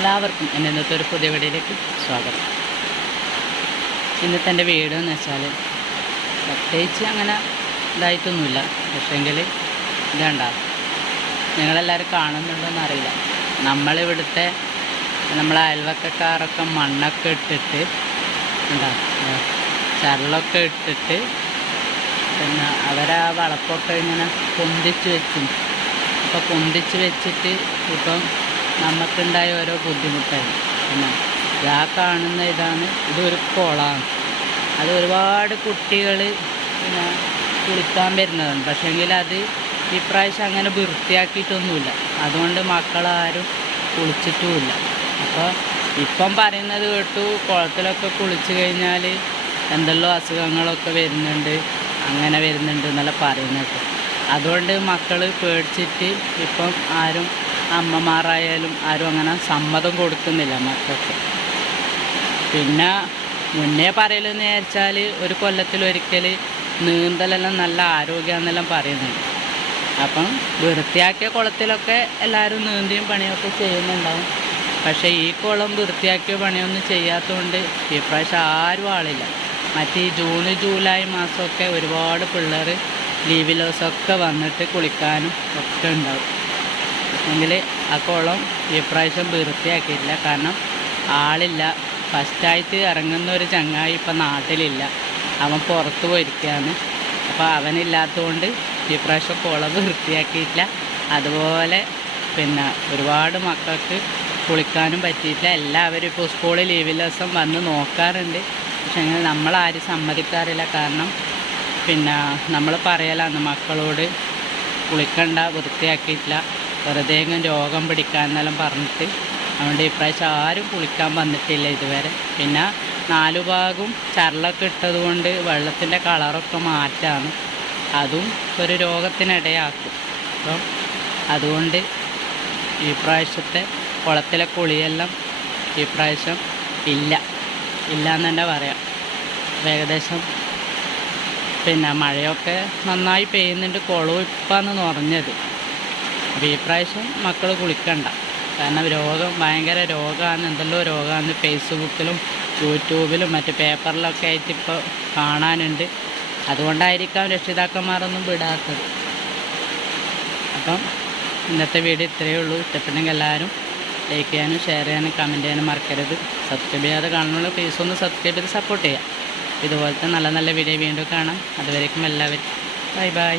എല്ലാവർക്കും എന്റെ ഇന്നത്തെ ഒരു പുതിയ വീടിലേക്ക് സ്വാഗതം. ഇന്നത്തെ എന്റെ വീട് എന്ന് വെച്ചാൽ പ്രത്യേകിച്ച് അങ്ങനെ ഇതായിട്ടൊന്നുമില്ല. പക്ഷേങ്കിൽ ഇതേണ്ട നിങ്ങളെല്ലാവരും കാണുന്നുണ്ടോയെന്ന് അറിയില്ല. നമ്മളിവിടുത്തെ നമ്മളെ അയൽവക്കക്കാരൊക്കെ മണ്ണൊക്കെ ഇട്ടിട്ട് എന്താ ചരളൊക്കെ ഇട്ടിട്ട് പിന്നെ അവരാ വളപ്പൊക്കെ ഇങ്ങനെ പൊന്തിച്ച് വെക്കും. അപ്പോൾ പൊന്തിച്ച് വെച്ചിട്ട് ഇപ്പം നമുക്കുണ്ടായ ഓരോ ബുദ്ധിമുട്ടായി പിന്നെ ഇതാ കാണുന്ന ഇതാണ് ഇതൊരു കുളമാണ്. അത് ഒരുപാട് കുട്ടികൾ പിന്നെ കുളിക്കാൻ വരുന്നതാണ്. പക്ഷേങ്കിൽ അത് ഇപ്രാവശ്യം അങ്ങനെ വൃത്തിയാക്കിയിട്ടൊന്നുമില്ല. അതുകൊണ്ട് മക്കളാരും കുളിച്ചിട്ടുമില്ല. അപ്പോൾ ഇപ്പം പറയുന്നത് കേട്ടു കുളത്തിലൊക്കെ കുളിച്ച് കഴിഞ്ഞാൽ എന്തെല്ലോ അസുഖങ്ങളൊക്കെ വരുന്നുണ്ട് അങ്ങനെ വരുന്നുണ്ട് എന്നെല്ലാം പറയുന്നത് അതുകൊണ്ട് മക്കൾ പേടിച്ചിട്ട് ഇപ്പം ആരും അമ്മമാരായാലും ആരും അങ്ങനെ സമ്മതം കൊടുക്കുന്നില്ല മക്കൾക്ക്. പിന്നെ മുന്നേ പറയലെന്ന് വിചാരിച്ചാൽ ഒരു കൊല്ലത്തിലൊരിക്കൽ നീന്തലെല്ലാം നല്ല ആരോഗ്യമാണെന്നെല്ലാം പറയുന്നുണ്ട്. അപ്പം വൃത്തിയാക്കിയ കുളത്തിലൊക്കെ എല്ലാവരും നീന്തിയും പണിയൊക്കെ ചെയ്യുന്നുണ്ടാവും. പക്ഷേ ഈ കുളം വൃത്തിയാക്കിയ പണിയൊന്നും ചെയ്യാത്തതുകൊണ്ട് ഇപ്രാവശ്യം ആരും ആളില്ല. മറ്റേ ജൂണ് ജൂലൈ മാസമൊക്കെ ഒരുപാട് പിള്ളേർ ലീവിലോസൊക്കെ വന്നിട്ട് കുളിക്കാനും ഒക്കെ ഉണ്ടാവും. എങ്കിൽ ആ കുളം ഇപ്രാവശ്യം വൃത്തിയാക്കിയിട്ടില്ല. കാരണം ആളില്ല. ഫസ്റ്റായിട്ട് ഇറങ്ങുന്ന ഒരു ചങ്ങായി ഇപ്പം നാട്ടിലില്ല. അവൻ പുറത്ത് പോയിരിക്കുകയാണ്. അപ്പോൾ അവനില്ലാത്തതുകൊണ്ട് ഇപ്രാവശ്യം കുളം വൃത്തിയാക്കിയിട്ടില്ല. അതുപോലെ പിന്നെ ഒരുപാട് മക്കൾക്ക് കുളിക്കാനും പറ്റിയിട്ടില്ല. എല്ലാവരും ഇപ്പോൾ സ്കൂളിൽ ലീവ് ദിവസം വന്ന് നോക്കാറുണ്ട്. പക്ഷേ നമ്മളാരും സമ്മതിക്കാറില്ല. കാരണം പിന്നെ നമ്മൾ പറയലാണ് മക്കളോട് കുളിക്കണ്ട വൃത്തിയാക്കിയിട്ടില്ല. വെറുതെ രോഗം പിടിക്കാന്നെല്ലാം പറഞ്ഞിട്ട് അതുകൊണ്ട് ഇപ്രാവശ്യം ആരും കുളിക്കാൻ വന്നിട്ടില്ല ഇതുവരെ. പിന്നെ നാലു ഭാഗവും ചരലൊക്കെ ഇട്ടത് കൊണ്ട് വെള്ളത്തിന്റെ കളറൊക്കെ മാറ്റാണ്. അതും ഒരു രോഗത്തിനിടയാക്കും. അപ്പം അതുകൊണ്ട് ഈ പ്രാവശ്യത്തെ കുളത്തിലെ കുളിയെല്ലാം ഈ പ്രാവശ്യം ഇല്ല. ഇല്ല എന്ന് തന്നെ പറയാം. ഏകദേശം പിന്നെ മഴയൊക്കെ നന്നായി പെയ്യുന്നുണ്ട്. കുളവും ഇപ്പാന്ന് നിറഞ്ഞത് അപ്പോൾ ഈ പ്രാവശ്യം മക്കൾ കുളിക്കണ്ട. കാരണം രോഗം ഭയങ്കര രോഗമാണ് എന്തെല്ലോ രോഗമാണ് ഫേസ്ബുക്കിലും യൂട്യൂബിലും മറ്റ് പേപ്പറിലൊക്കെ ആയിട്ട് ഇപ്പോൾ കാണാനുണ്ട്. അതുകൊണ്ടായിരിക്കാം രക്ഷിതാക്കന്മാരൊന്നും വിടാത്തത്. അപ്പം ഇന്നത്തെ വീഡിയോ ഇത്രയേ ഉള്ളൂ. ഇഷ്ടപ്പെട്ടെങ്കിൽ എല്ലാവരും ലൈക്ക് ചെയ്യാനും ഷെയർ ചെയ്യാനും കമന്റ് ചെയ്യാനും മറക്കരുത്. സബ്സ്ക്രൈബ് ചെയ്യാതെ കാണുന്നുള്ള പ്ലീസ് ഒന്ന് സബ്സ്ക്രൈബ് ചെയ്ത് സപ്പോർട്ട് ചെയ്യാം. ഇതുപോലത്തെ നല്ല നല്ല വീഡിയോ വീണ്ടും കാണാം. അതുവരേക്കും എല്ലാവരും. Bye bye